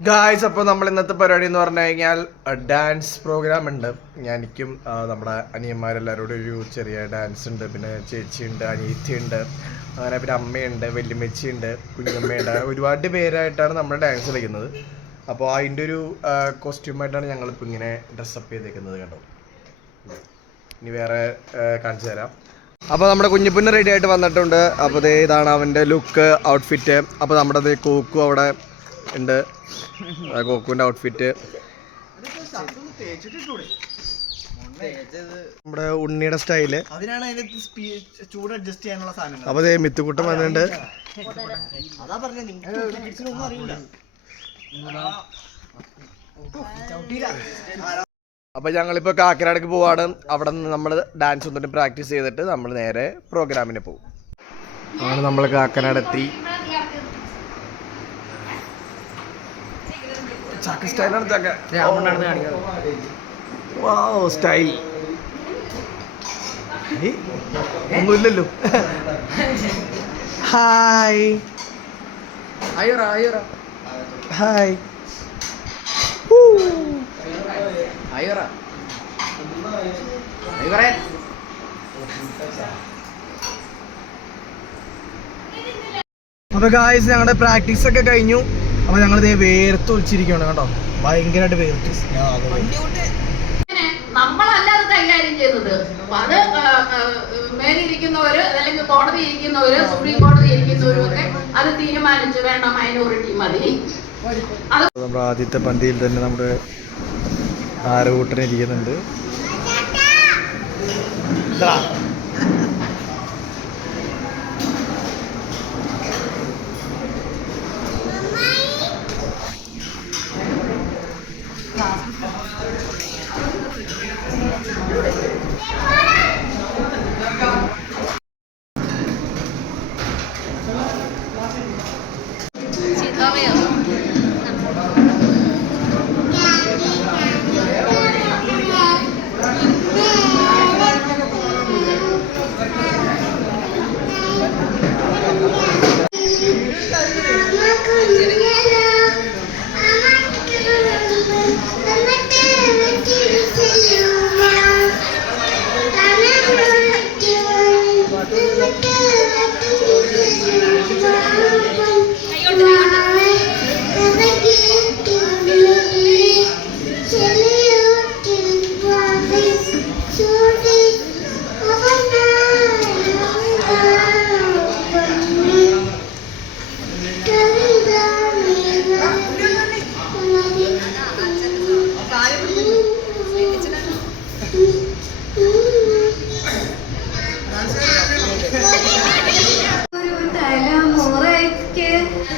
Guys അപ്പോൾ നമ്മൾ ഇന്നത്തെ പരിപാടി എന്ന് പറഞ്ഞു കഴിഞ്ഞാൽ ഡാൻസ് പ്രോഗ്രാം ഉണ്ട്. ഞാനിക്കും ആ, നമ്മുടെ അനിയന്മാരെല്ലാവരോടും ഒരു ചെറിയ ഡാൻസ് ഉണ്ട്. പിന്നെ ചേച്ചിയുണ്ട് അനിയത്തിയുണ്ട് അങ്ങനെ പിന്നെ അമ്മയുണ്ട് വല്യമ്മച്ചിയുണ്ട് കുഞ്ഞമ്മയുണ്ട്. ഒരുപാട് പേരായിട്ടാണ് നമ്മൾ ഡാൻസ് കളിക്കുന്നത്. അപ്പോൾ അതിന്റെ ഒരു കോസ്റ്റ്യൂമായിട്ടാണ് ഞങ്ങളിപ്പോൾ ഇങ്ങനെ ഡ്രസ്സപ്പ് ചെയ്തേക്കുന്നത് കണ്ടോ? ഇനി വേറെ കാണിച്ചു തരാം. അപ്പോൾ നമ്മുടെ കുഞ്ഞിപ്പുണ്ണ് റെഡി ആയിട്ട് വന്നിട്ടുണ്ട്. അപ്പോൾ ഇതാണ് അവന്റെ ലുക്ക് ഔട്ട്ഫിറ്റ് അപ്പോൾ നമ്മുടെ കോക്കു അവിടെ ഉണ്ട്. ആ കോക്കുവിന്റെ ഔട്ട്ഫിറ്റ് നമ്മുടെ ഉണ്ണിയുടെ സ്റ്റൈൽ. അതിനാണ് അതെ മിത്തുക്കുട്ടൻ വന്നിട്ടുണ്ട്. അതാ ഞങ്ങളിപ്പോ കാക്കനാടക്ക് പോവാണ്. അവിടെ നിന്ന് നമ്മൾ ഡാൻസ് ഒന്നിട്ട് പ്രാക്ടീസ് ചെയ്തിട്ട് നമ്മൾ നേരെ പ്രോഗ്രാമിന് പോകും ആണ് നമ്മൾ കാക്കനാടെത്തി. ചാക്ക സ്റ്റൈലാണ് ചാക്ക. വാവ് സ്റ്റൈൽ ഒന്നുമില്ലല്ലോ. ഹായ് ഹായ് അപ്പൊ ഗായ്സ് ഞങ്ങളുടെ പ്രാക്ടീസ് ഒക്കെ കഴിഞ്ഞു. അപ്പൊ ഞങ്ങൾ ഇതേ വേർത്ത് ഒളിച്ചിരിക്കുകയാണ് കേട്ടോ ഭയങ്കരമായിട്ട് വേർത്ത്. നമ്മളല്ല അത് കൈകാര്യം മേലിരിക്കുന്നവര് അല്ലെങ്കിൽ കോടതി ഇരിക്കുന്നവര് സുപ്രീം കോടതി ഇരിക്കുന്നവരും ഒക്കെ അത് തീരുമാനിച്ചു വേണം മൈനോറിറ്റി മതി. നമ്മുടെ ആദ്യത്തെ പന്തിയിൽ തന്നെ നമ്മുടെ ആരകൂട്ടൻ ഇരിക്കുന്നുണ്ട്.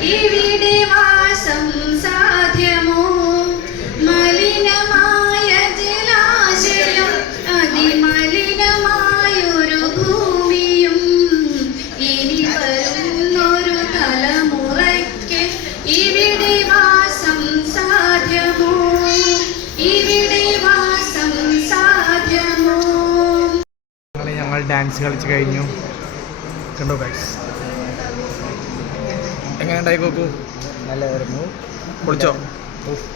ഇവിടെ വാസം സാധ്യമോ? മലിനമായ ജലാശയം അതിമലിനമായൊരു ഭൂമിയും ഇനി വരുന്നൊരു തലമുറയ്ക്ക് ഇവിടെ വാസം സാധ്യമോ? ഇവിടെ വാസം സാധ്യമോ? ഞങ്ങൾ ഡാൻസ് കളിച്ച് കഴിഞ്ഞു. കണ്ടോ ഗൈസ് എങ്ങനെയുണ്ടായി കോക്കു? നല്ലതായിരുന്നു. കുളിച്ചോ?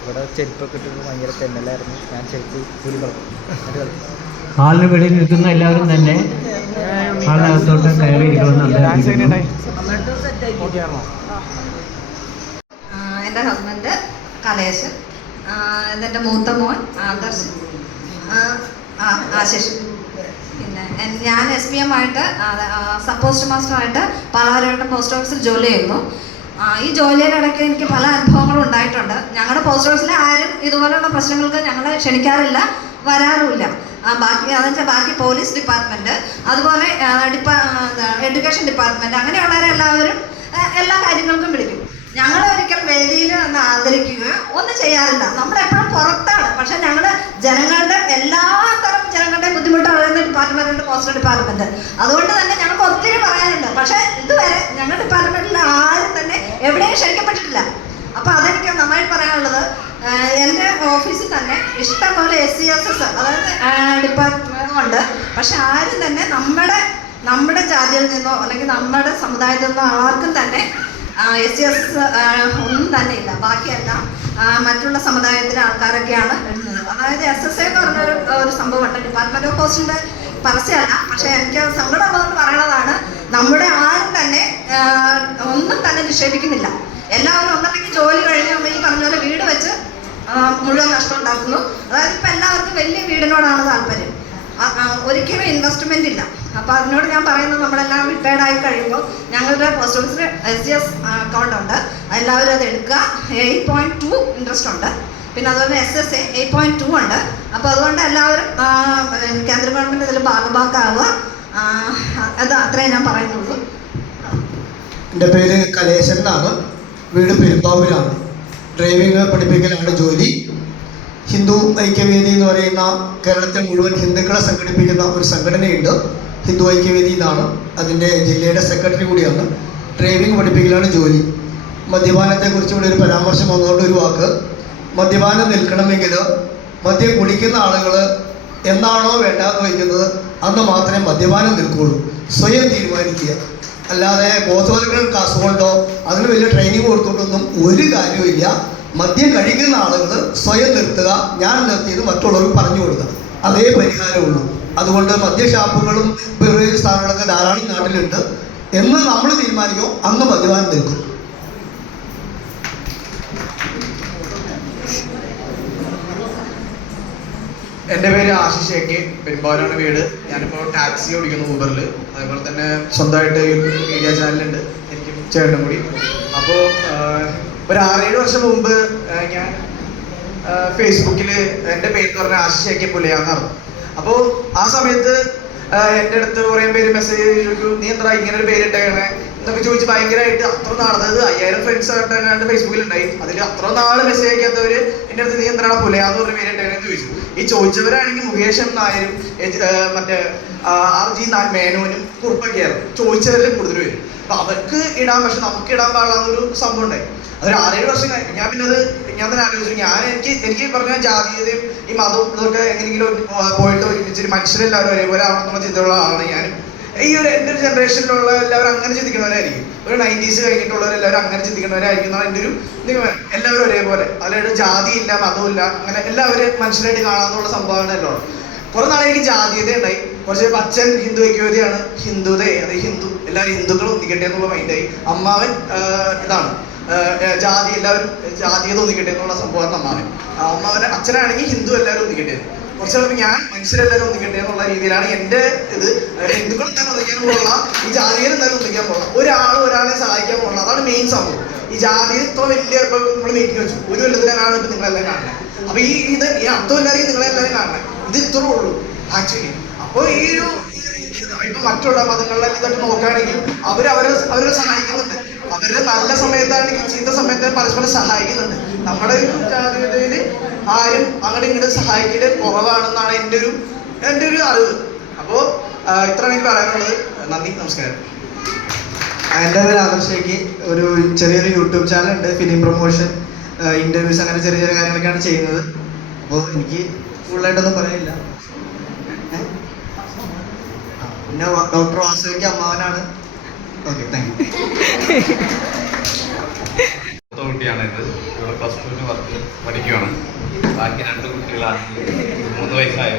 ഇവിടെ ചെരുപ്പൊക്കെ ഇട്ടിട്ട് ഭയങ്കര തെന്നലായിരുന്നു. ഞാൻ ചെരുപ്പ് കൂലി ഹാളിന് വെളിയിൽ നിൽക്കുന്ന എല്ലാവരും തന്നെ ഹാളിനകത്തോട്ട് കയറി ആ, എന്റെ ഹസ്ബൻഡ് കലേശ്. ആ, ഇതെന്റെ മൂത്ത മോൻ ആദർശ്. ആശിഷ്. പിന്നെ ഞാൻ എസ് പി എം ആയിട്ട് സബ് പോസ്റ്റ് മാസ്റ്ററായിട്ട് പാലാരിവട്ടം പോസ്റ്റ് ഓഫീസിൽ ജോലി ചെയ്യുന്നു. ഈ ജോലിയുടെ ഇടയ്ക്ക് എനിക്ക് പല അനുഭവങ്ങളും ഉണ്ടായിട്ടുണ്ട്. ഞങ്ങളുടെ പോസ്റ്റ് ഹൗസിലെ ആരും ഇതുപോലെയുള്ള പ്രശ്നങ്ങൾക്ക് ഞങ്ങളെ ക്ഷണിക്കാറില്ല വരാറുമില്ല. ബാക്കി അതെന്നുവെച്ചാൽ ബാക്കി പോലീസ് ഡിപ്പാർട്ട്മെന്റ് അതുപോലെ ഡിപ്പാ എഡ്യൂക്കേഷൻ ഡിപ്പാർട്ട്മെന്റ് അങ്ങനെയുള്ളവരെല്ലാവരും എല്ലാ കാര്യങ്ങൾക്കും വിളിക്കും. ഞങ്ങൾ ഒരിക്കൽ വേദിയിൽ നിന്ന് ആദരിക്കുക ഒന്നും ചെയ്യാറില്ല. നമ്മൾ എപ്പോഴും പുറത്താണ്. പക്ഷെ ഞങ്ങൾ ജനങ്ങളുടെ എല്ലാ തരം ജനങ്ങളുടെ ബുദ്ധിമുട്ട് അറിയുന്ന ഡിപ്പാർട്ട്മെന്റ് പോസ്റ്റൽ ഡിപ്പാർട്ട്മെന്റ് അതുകൊണ്ട് തന്നെ ഞങ്ങൾക്ക് ഒത്തിരി പറയാനുണ്ട്. പക്ഷേ ഇതുവരെ ഞങ്ങളുടെ ഡിപ്പാർട്ട്മെന്റിൽ ആരും എവിടെയും ക്ഷണിക്കപ്പെട്ടിട്ടില്ല. അപ്പൊ അതെനിക്ക് നന്നായി പറയാനുള്ളത്. എന്റെ ഓഫീസിൽ തന്നെ ഇഷ്ടംപോലെ എസ് സി എസ് എസ് അതായത് ഡിപ്പാർട്ട്മെന്റ് ഉണ്ട്. പക്ഷെ ആരും തന്നെ നമ്മുടെ നമ്മുടെ ജാതിയിൽ നിന്നോ അല്ലെങ്കിൽ നമ്മുടെ സമുദായത്തിൽ നിന്നോ ആർക്കും തന്നെ എസ് സി എസ് ഒന്നും തന്നെ ഇല്ല. ബാക്കിയെല്ലാം മറ്റുള്ള സമുദായത്തിലെ ആൾക്കാരൊക്കെയാണ് എഴുതുന്നത് അതായത് എസ് എസ് എ എന്ന് പറഞ്ഞൊരു ഒരു സംഭവമുണ്ട്. ഡിപ്പാർട്ട്മെന്റ് ഓഫ് പോസ്റ്റിന്റെ പരസ്യമല്ല. പക്ഷെ എനിക്ക് സങ്കടമുള്ളതെന്ന് പറയണതാണ് നമ്മുടെ ആരും തന്നെ ഒന്നും തന്നെ നിക്ഷേപിക്കുന്നില്ല. എല്ലാവരും ഒന്നല്ലെങ്കിൽ ജോലി കഴിഞ്ഞ് ഈ പറഞ്ഞ പോലെ വീട് വെച്ച് മുഴുവൻ നഷ്ടം ഉണ്ടാക്കുന്നു. അതായത് ഇപ്പം എല്ലാവർക്കും വലിയ വീടിനോടാണ് താല്പര്യം. ഒരിക്കലും ഇൻവെസ്റ്റ്മെന്റ് ഇല്ല. അപ്പോൾ അതിനോട് ഞാൻ പറയുന്നത് നമ്മളെല്ലാം റിട്ടയർഡ് ആയി കഴിയുമ്പോൾ ഞങ്ങളുടെ പോസ്റ്റ് ഓഫീസിൽ എസ് ജി എസ് അക്കൗണ്ട് ഉണ്ട്. എല്ലാവരും അത് എടുക്കുക. എയ്റ്റ് പോയിന്റ് ടു ഇൻട്രസ്റ്റ് ഉണ്ട്. പിന്നെ അതുപോലെ S S A eight point two ഉണ്ട്. അപ്പോൾ അതുകൊണ്ട് എല്ലാവരും കേന്ദ്ര ഗവൺമെന്റ് ഇതിൽ ഭാഗഭാക്കാവുക. അത് അത്രേ ഞാൻ പറയുന്നുള്ളൂ. എന്റെ പേര് കലേശൻ എന്നാണ്. വീട് പെരുമ്പാവൂരാണ്. ഡ്രൈവിംഗ് പഠിപ്പിക്കലാണ് ജോലി. ഹിന്ദു ഐക്യവേദി എന്ന് പറയുന്ന കേരളത്തിൽ മുഴുവൻ ഹിന്ദുക്കളെ സംഘടിപ്പിക്കുന്ന ഒരു സംഘടനയുണ്ട്. ഹിന്ദു ഐക്യവേദി എന്നാണ് അതിന്റെ ജില്ലയുടെ സെക്രട്ടറി കൂടിയാണ്. ഡ്രൈവിംഗ് പഠിപ്പിക്കലാണ് ജോലി. മദ്യപാനത്തെക്കുറിച്ച് ഇവിടെ ഒരു പരാമർശം വന്നുകൊണ്ട് ഒരു വാക്ക്. മദ്യപാനം നിൽക്കണമെങ്കിൽ മദ്യം കുടിക്കുന്ന ആളുകൾ എന്താണോ വേണ്ടാന്ന് വയ്ക്കുന്നത്? അന്ന് മാത്രമേ മദ്യപാനം നിൽക്കുകയുള്ളൂ സ്വയം തീരുമാനിക്കുക. അല്ലാതെ ബോധവൽക്കരണ ക്ലാസ് കൊണ്ടോ അതിന് വലിയ ട്രെയിനിങ് കൊടുത്തുകൊണ്ടൊന്നും ഒരു കാര്യവുമില്ല മദ്യം കഴിക്കുന്ന ആളുകൾ സ്വയം നിർത്തുക ഞാൻ നിർത്തിയത് മറ്റുള്ളവർക്ക് പറഞ്ഞു കൊടുക്കുക. അതേ പരിഹാരമുള്ളൂ. അതുകൊണ്ട് മദ്യഷാപ്പുകളും ബിവറേജ് സ്ഥാപനങ്ങളൊക്കെ ധാരാളം നാട്ടിലുണ്ട്. എന്ന് നമ്മൾ തീരുമാനിക്കും അന്ന് മദ്യപാനം നിൽക്കും. എന്റെ പേര് ആശിഷ് എ കെ. പെരുമ്പാവൂരാണ് വീട്. ഞാനിപ്പോൾ ടാക്സി ഓടിക്കുന്നു ഊബറിൽ അതേപോലെ തന്നെ സ്വന്തമായിട്ട് മീഡിയ ചാനലുണ്ട് എനിക്ക് ചേട്ടനും കൂടി. അപ്പോൾ ഒരു ആറേഴ് വർഷം മുമ്പ് ഞാൻ ഫേസ്ബുക്കിൽ എന്റെ പേര് പറഞ്ഞ ആശിഷ് എ കെ പുലയാന്നാണ് അപ്പോൾ ആ സമയത്ത് എന്റെ അടുത്ത് കുറേ പേര് മെസ്സേജ് ചോദിക്കും നീ എന്താ ഇങ്ങനെ ഒരു പേര് ഇട്ടേക്കണേ? എന്നൊക്കെ ചോദിച്ച് ഭയങ്കരമായിട്ട് അത്ര നാൾ അതായത് അയ്യായിരം ഫ്രണ്ട്സ് ആയിട്ട് ഫേസ്ബുക്കിൽ ഉണ്ടായി അതിൽ അത്ര നാൾ മെസ്സേജ് അയക്കാത്തവര് എന്റെ അടുത്ത് നീ എന്താണ് പുലയാന്ന് പറഞ്ഞ പേര് ഇട്ടേക്കണെന്ന് ചോദിച്ചു. ഈ ചോദിച്ചവരാണെങ്കിൽ മുകേഷൻ നായരും മറ്റേ ആർ ജി മേനോനും കുറുപ്പൊക്കെയായിരുന്നു. ചോദിച്ചവരിൽ കൂടുതൽ പേര്. അപ്പൊ അവർക്ക് ഇടാൻ പക്ഷെ നമുക്ക് ഇടാൻ പാടില്ലാന്നൊരു സംഭവം ഉണ്ടായി. അതൊരു ആറേഴ് വർഷം കഴിഞ്ഞു. ഞാൻ പിന്നെ അത് ഞാൻ തന്നെ ആലോചിച്ചു. ഞാൻ എനിക്ക് എനിക്ക് പറഞ്ഞ ജാതീയതയും ഈ മതവും ഇതൊക്കെ എങ്ങനെയെങ്കിലും പോയിട്ട് ഒരുമിച്ച് മനുഷ്യരെല്ലാവരും ഒരേപോലെ ആവണമെന്നുള്ള ചിന്തയുള്ള ആളാണ് ഞാനും. ഈ ഒരു എന്റെ ഒരു ജനറേഷനിലുള്ള എല്ലാവരും അങ്ങനെ ചിന്തിക്കുന്നവരായിരിക്കും. ഒരു നയന്റീസ് കഴിഞ്ഞിട്ടുള്ളവരെല്ലാവരും അങ്ങനെ ചിന്തിക്കുന്നവരായിരിക്കും എന്നാണ് എന്റെ ഒരു നിഗമനം. എല്ലാവരും ഒരേപോലെ. അതായത് ജാതി ഇല്ല അങ്ങനെ എല്ലാവരും മനുഷ്യരായിട്ട് കാണാമെന്നുള്ള എല്ലാം കുറെ നാളെ എനിക്ക് ജാതീയത ഉണ്ടായി. കുറച്ച് അച്ഛൻ ഹിന്ദു ഐക്യവതിയാണ് ഹിന്ദുതേ അതായത് ഹിന്ദു. എല്ലാവരും ഹിന്ദുക്കൾ ഒന്നിക്കട്ടെ എന്നുള്ള മൈൻഡായി അമ്മാവൻ ഇതാണ്. ജാതി എല്ലാവരും ജാതീയത ഒന്നിക്കട്ടെ എന്നുള്ള സംഭവമാണ് അമ്മാവൻ. അമ്മാവൻ അച്ഛനാണെങ്കിൽ ഹിന്ദു എല്ലാവരും ഒന്നിക്കട്ടെ. കുറച്ച് നാൾ ഞാൻ മനുഷ്യരെല്ലാവരും ഒന്നിക്കട്ടെ എന്നുള്ള രീതിയിലാണ് എന്റെ ഇത്. ഹിന്ദുക്കൾ എന്തായാലും ഒന്നിക്കാൻ പോലുള്ള ഈ ജാതിയിൽ എന്തായാലും ഒന്നിക്കാൻ പോകണം. ഒരാൾ ഒരാളെ സഹായിക്കാൻ പോകണം. അതാണ് മെയിൻ സംഭവം. ഈ ജാതി ഇത്ര വലിയ നമ്മൾ മീറ്റിംഗ് വെച്ചു. ഒരു കൊല്ലത്തിലാണ് ഇപ്പൊ നിങ്ങളെല്ലാം കാണുന്നത്. അപ്പൊ ഈ ഇത് ഈ അർത്ഥമില്ലായിരിക്കും നിങ്ങളെല്ലാവരും കാണുന്നത്. ഇത് ഇത്രേ ഉള്ളൂ ആക്ച്വലി അപ്പോൾ ഈ ഒരു ഇപ്പൊ മറ്റുള്ള മതങ്ങളിലൊക്കെ ഇതൊക്കെ നോക്കുകയാണെങ്കിൽ അവർ അവരെ അവരെ സഹായിക്കുന്നുണ്ട്. അവരുടെ നല്ല സമയത്താണെങ്കിൽ ചീത്ത സമയത്ത് പരസ്പരം സഹായിക്കുന്നുണ്ട്. നമ്മുടെ ഒരു ജാതീയതയിൽ ആരും അങ്ങോട്ട് ഇങ്ങോട്ട് സഹായിക്കൽ കുറവാണെന്നാണ് എന്റെ ഒരു എന്റെ ഒരു അറിവ്. അപ്പോൾ ഇത്രയാണ് എനിക്ക് പറയാനുള്ളത്. നന്ദി നമസ്കാരം. എന്റെ പേര് ആദർശയ്ക്ക് ഒരു ചെറിയൊരു യൂട്യൂബ് ചാനൽ ഉണ്ട് ഫിലിം പ്രൊമോഷൻ ഇന്റർവ്യൂസ് അങ്ങനെ ചെറിയ ചെറിയ കാര്യങ്ങളൊക്കെയാണ് ചെയ്യുന്നത്. അപ്പോൾ എനിക്ക് ഫുള്ളായിട്ടൊന്നും പറയാനില്ല. പിന്നെ ഡോക്ടർ വാസുവിന്റെ അമ്മാവനാണ്. ഓക്കെ താങ്ക് യു കുട്ടിയാണ് ഇത്. ഇവിടെ പ്ലസ് ടുവിന് വർക്ക് പഠിക്കുകയാണ് ബാക്കി രണ്ട് കുട്ടികളാണ്. മൂന്ന് വയസ്സായ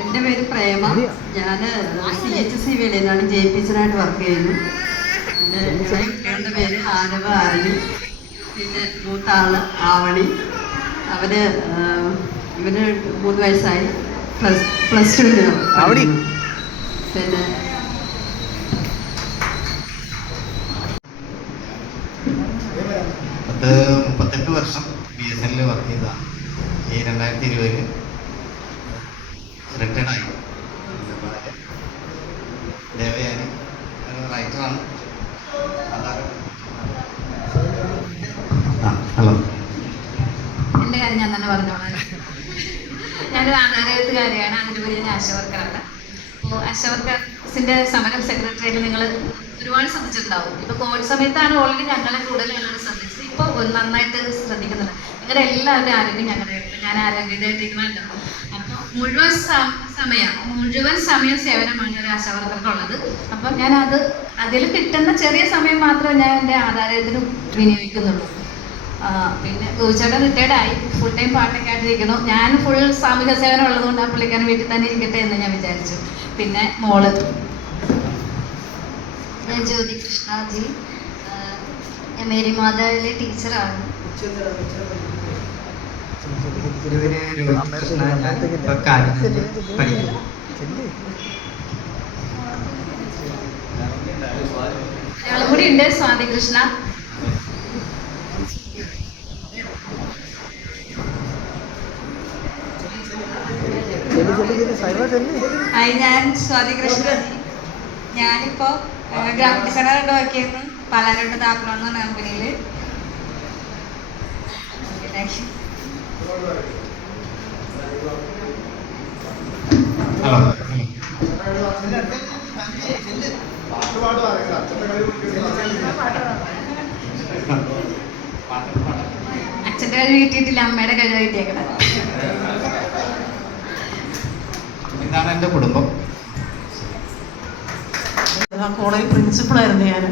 എന്റെ പേര് പ്രേമ. ഞാൻ സി എച്ച് സി വേലയിലാണ് ജെ പി സിനായിട്ട് വർക്ക് ചെയ്യുന്നു ഇളയ കുട്ടികളുടെ പേര് ആരവ ആരണി. പിന്നെ മൂത്താൾ ആവണി. അവർ ഇവർ മൂന്ന് വയസ്സായി. പ്ലസ് പ്ലസ് ടുവിന് പിന്നെ പത്ത് മുപ്പത്തെട്ട് വർഷം ബി എസ് എനിൽ വർക്ക് ചെയ്തതാണ് ഈ രണ്ടായിരത്തി ഇരുപതിൽ റിട്ടയർഡായി ദേവയാനി റൈറ്ററാണ് ഹലോ എന്റെ കാര്യം ഞാൻ തന്നെ പറഞ്ഞോളാം. ഞാനൊരു ആധാരത്തുകാരിയാണ് അതിലുപരി ഞാൻ ആശാവർക്കറാണ്. അപ്പോൾ ആശാവർക്കേഴ്സിന്റെ സമരം സെക്രട്ടറിയായിട്ട് നിങ്ങൾ ഒരുപാട് ശ്രദ്ധിച്ചിട്ടുണ്ടാവും. ഇപ്പോൾ കോവിഡ് സമയത്താണ് ഓൾറെഡി ഞങ്ങളെ കൂടുതൽ ഞങ്ങൾ ശ്രദ്ധിച്ചത്. ഇപ്പോൾ നന്നായിട്ട് ശ്രദ്ധിക്കുന്നുണ്ട്. നിങ്ങളുടെ എല്ലാവരുടെയും ആരോഗ്യം ഞങ്ങളുടെ ഞാൻ ആരോഗ്യമായിട്ടിരിക്കുന്നുണ്ട് അപ്പോൾ മുഴുവൻ സമയം മുഴുവൻ സമയം സേവനമാണ് ഒരു ആശാവർക്കർക്കുള്ളത്. അപ്പം ഞാൻ അത് അതിൽ കിട്ടുന്ന ചെറിയ സമയം മാത്രമേ ഞാൻ എന്റെ ആധാരത്തിന് വിനിയോഗിക്കുന്നുള്ളൂ. പിന്നെ ഗോചേട്ടൻ റിട്ടയർഡ് ആയി. ഫുൾ ടൈം പാട്ടൊക്കെ ആയിട്ടിരിക്കുന്നു. ഞാൻ ഫുൾ സാമൂഹ്യ സേവനം ഉള്ളതുകൊണ്ട് ആ പുള്ളിക്കാരൻ വീട്ടിൽ തന്നെ ഇരിക്കട്ടെ എന്ന് ഞാൻ വിചാരിച്ചു. പിന്നെ മോൾ. ഞാൻ ജ്യോതി കൃഷ്ണാജി. മേരി മാതാവിലെ ടീച്ചറാണ് ഒരാളും കൂടി ഉണ്ട് സ്വാതി കൃഷ്ണ. ഹായ് ഞാൻ സ്വാതി കൃഷ്ണൻ. ഞാനിപ്പോൾ ഗ്രാഫിക് ഡിസൈനറായിട്ട് വർക്ക് ചെയ്യുന്നു പാലാരോട്ട് എന്ന കമ്പനിയിൽ അച്ഛന്റെ കഴിവ് കിട്ടിയിട്ടില്ല അമ്മയുടെ കഴിവ് കിട്ടിയേക്കണം ഇതാണ് എന്റെ കുടുംബം. കോളേജ് പ്രിൻസിപ്പളായിരുന്നു ഞാൻ.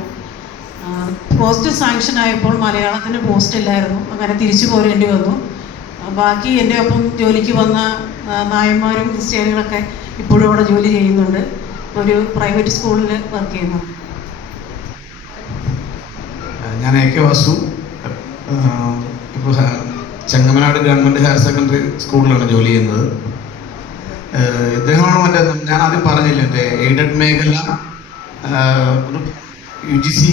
പോസ്റ്റ് സാങ്ഷൻ ആയപ്പോൾ മലയാളത്തിന് പോസ്റ്റ് ഇല്ലായിരുന്നു. അങ്ങനെ തിരിച്ചു പോരേണ്ടി വന്നു. ബാക്കി എന്റെ ഒപ്പം ജോലിക്ക് വന്ന നായന്മാരും ക്രിസ്ത്യാനികളൊക്കെ ഇപ്പോഴും അവിടെ ജോലി ചെയ്യുന്നുണ്ട്. ഒരു പ്രൈവറ്റ് സ്കൂളിൽ വർക്ക് ചെയ്യുന്നു. ഞാൻ എ കെ വാസു. ഇപ്പോൾ ചെങ്ങമനാട് ഗവൺമെന്റ് ഹയർ സെക്കൻഡറി സ്കൂളിലാണ് ജോലി ചെയ്യുന്നത്. ഇദ്ദേഹമാണ് എന്റെ ഞാൻ ആദ്യം പറഞ്ഞില്ല എന്റെ എയ്ഡഡ് മേഖല യു ജി സി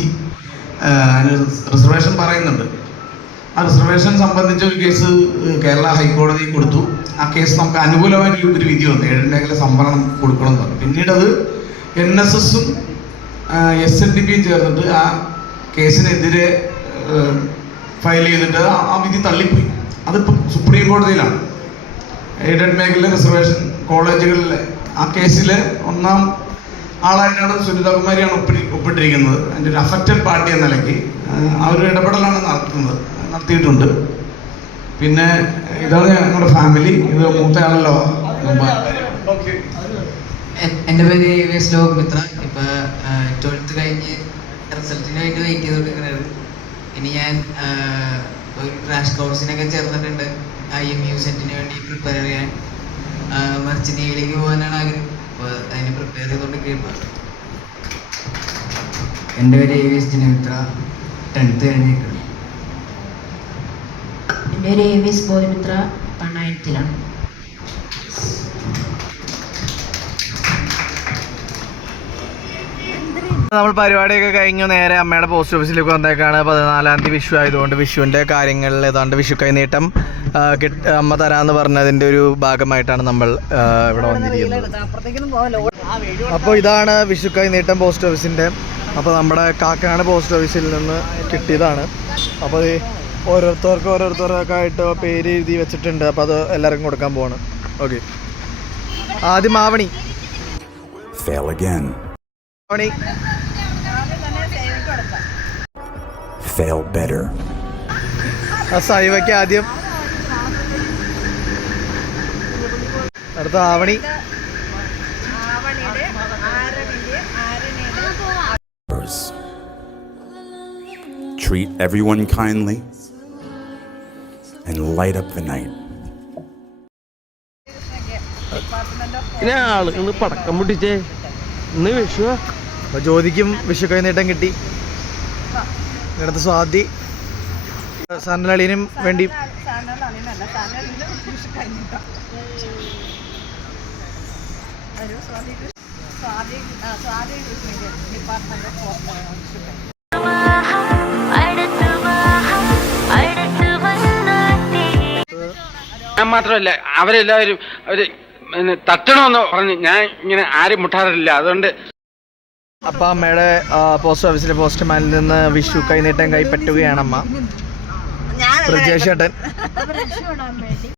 റിസർവേഷൻ പറയുന്നുണ്ട്. ആ റിസർവേഷൻ സംബന്ധിച്ച ഒരു കേസ് കേരള ഹൈക്കോടതി കൊടുത്തു. ആ കേസ് നമുക്ക് അനുകൂലമായിട്ട് ഒരു വിധി വന്നു. എയ്ഡഡ് മേഖല സംവരണം കൊടുക്കണം എന്ന് പറഞ്ഞു. പിന്നീട് അത് എൻ എസ് എസും എസ് എൻ ഡി പിയും ചേർന്നിട്ട് ആ കേസിനെതിരെ ഫയൽ ചെയ്തിട്ട് ആ വിധി തള്ളിപ്പോയി. അതിപ്പോൾ സുപ്രീം കോടതിയിലാണ്. എയ്ഡഡ് മേഖല റിസർവേഷൻ കോളേജുകളിലെ ആ കേസിൽ ഒന്നാം ആളായിട്ടാണ് സുനിതകുമാരിയാണ് ഒപ്പി ഒപ്പിട്ടിരിക്കുന്നത്. അതിന്റെ ഒരു അഫക്റ്റഡ് പാർട്ടി എന്ന നിലയ്ക്ക് ആ, ഒരു ഇടപെടലാണ് നടത്തുന്നത് നടത്തിയിട്ടുണ്ട്. പിന്നെ ഇതാണ് ഞങ്ങളുടെ ഫാമിലി. ഇത് മൂത്തയാളല്ലോ. എന്റെ പേര് മിത്ര എസ് ലോകമിത്ര. ഇപ്പോൾ ട്വൽത്ത് കഴിഞ്ഞ് റിസൾട്ടിന് വേണ്ടി വെയിറ്റ് ചെയ്തുകൊണ്ടിരിക്കുന്നത് ഇനി ഞാൻ ഒരു ക്രാഷ് കോഴ്സിനൊക്കെ ചേർന്നിട്ടുണ്ട്. ഐ എം യു സെറ്റിന് വേണ്ടി പ്രിപ്പയർ ചെയ്യാൻ. മർച്ചന്റ് നേവിയിലേക്ക് പോകാനാണ് ആഗ്രഹം. അപ്പോൾ അതിന് പ്രിപ്പയർ ചെയ്തുകൊണ്ടിരിക്കുമ്പോൾ എന്റെ പേര് A V S Janamitra tenth കഴിഞ്ഞിട്ടുണ്ട് എന്റെ പേര് എ വി എസ് ബോധിമിത്ര. പണ്ണായത്തിലാണ് നമ്മൾ പരിപാടിയൊക്കെ കഴിഞ്ഞു. നേരെ അമ്മയുടെ പോസ്റ്റ് ഓഫീസിലേക്ക് വന്നേക്കാണ്. പതിനാലാം തീയതി വിഷു ആയതുകൊണ്ട് വിഷുവിന്റെ കാര്യങ്ങളിൽ ഏതാണ്ട് വിഷു കൈനീട്ടം കിട്ട അമ്മ തരാമെന്ന് പറഞ്ഞതിന്റെ ഒരു ഭാഗമായിട്ടാണ് നമ്മൾ ഇവിടെ വന്നിരിക്കുന്നത്. അപ്പോൾ ഇതാണ് വിഷു കൈനീട്ടം പോസ്റ്റ് ഓഫീസിന്റെ അപ്പോൾ നമ്മുടെ കാക്കനാട് പോസ്റ്റ് ഓഫീസിൽ നിന്ന് കിട്ടിയതാണ്. അപ്പോൾ ഈ ഓരോരുത്തർക്കും ഓരോരുത്തർക്കൊക്കെ ആയിട്ട് പേര് എഴുതി വെച്ചിട്ടുണ്ട്. അപ്പോൾ അത് എല്ലാവർക്കും കൊടുക്കാൻ പോവാണ്. ഓക്കെ. ആദ്യം ആവണി. Avani Fail better. ആ സൈവയ്ക്ക് ആദ്യം. അടുത്ത Avani. Treat everyone kindly and light up the night. ആളുകൾ പടക്കം പൊട്ടിച്ചേ. ഇന്ന് വിഷു അപ്പോൾ ജ്യോതിക്കും വിഷു കൈനീട്ടം കിട്ടി. അടുത്ത സ്വാതി സന്നലളിനും വേണ്ടി. ഞാൻ മാത്രമല്ല അവരെല്ലാവരും അവർ തട്ടണമെന്ന് പറഞ്ഞ് ഞാൻ ഇങ്ങനെ ആരും മുട്ടാറില്ല. അതുകൊണ്ട് അപ്പം അമ്മയുടെ പോസ്റ്റ് ഓഫീസിലെ പോസ്റ്റ്മാനിൽ നിന്ന് വിഷു കൈനീട്ടം കൈപ്പറ്റുകയാണ് അമ്മ. ബ്രിജേഷ് ചേട്ടൻ